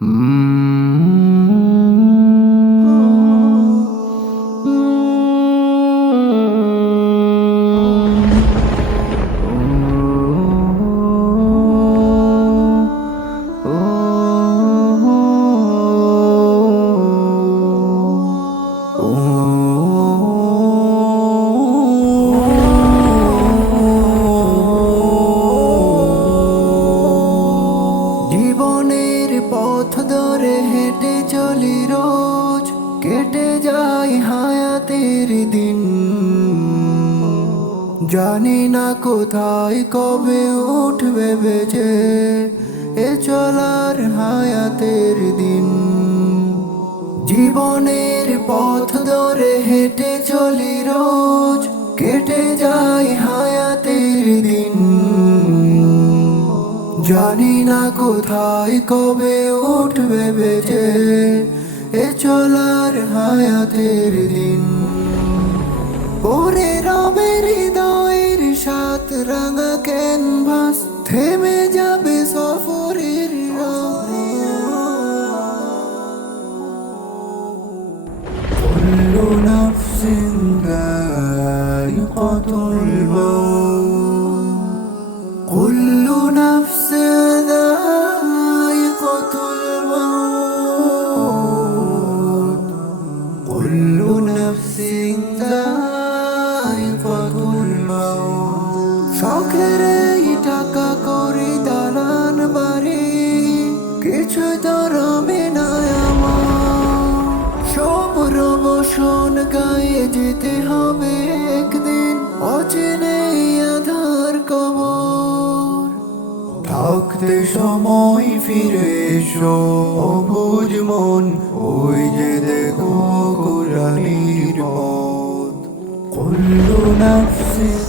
জীবনের পথ ধরে হেঁটে চলি রোজ, কেটে যায় হায়াতের দিন। জানি না কোথায় কবে উঠবে বেজে এ চলার হায়াতের দিন। জীবনের পথ ধরে হেঁটে চলি রোজ, কেটে যায় হায়াতের দিন। জানি না কোথায় কবে উঠবে বেজে এ চলার হায়াতের দিন। ওরে রবে হৃদয়ের সাত রাঙা ক্যানভাস, থেমে যাবে সফরের কুল্লু নাফসিন যায়িকাতুল মাউত, কুল্লু নাফসিন যায়িকাতুল মাউত, কুল্লু নাফসিন যায়িকাতুল মাউত। শখের এই টাকা করে দালান বাড়ি কিছু ধরবে না আমার, সব রবশন গায়ে যেতে হবে একদিন অচেনে আধার কবর। থাকতে সময় ফিরে এসো অবুঝ মন, ওই যে দেখো কুরআনের পথ। কুল্লু নাফসিন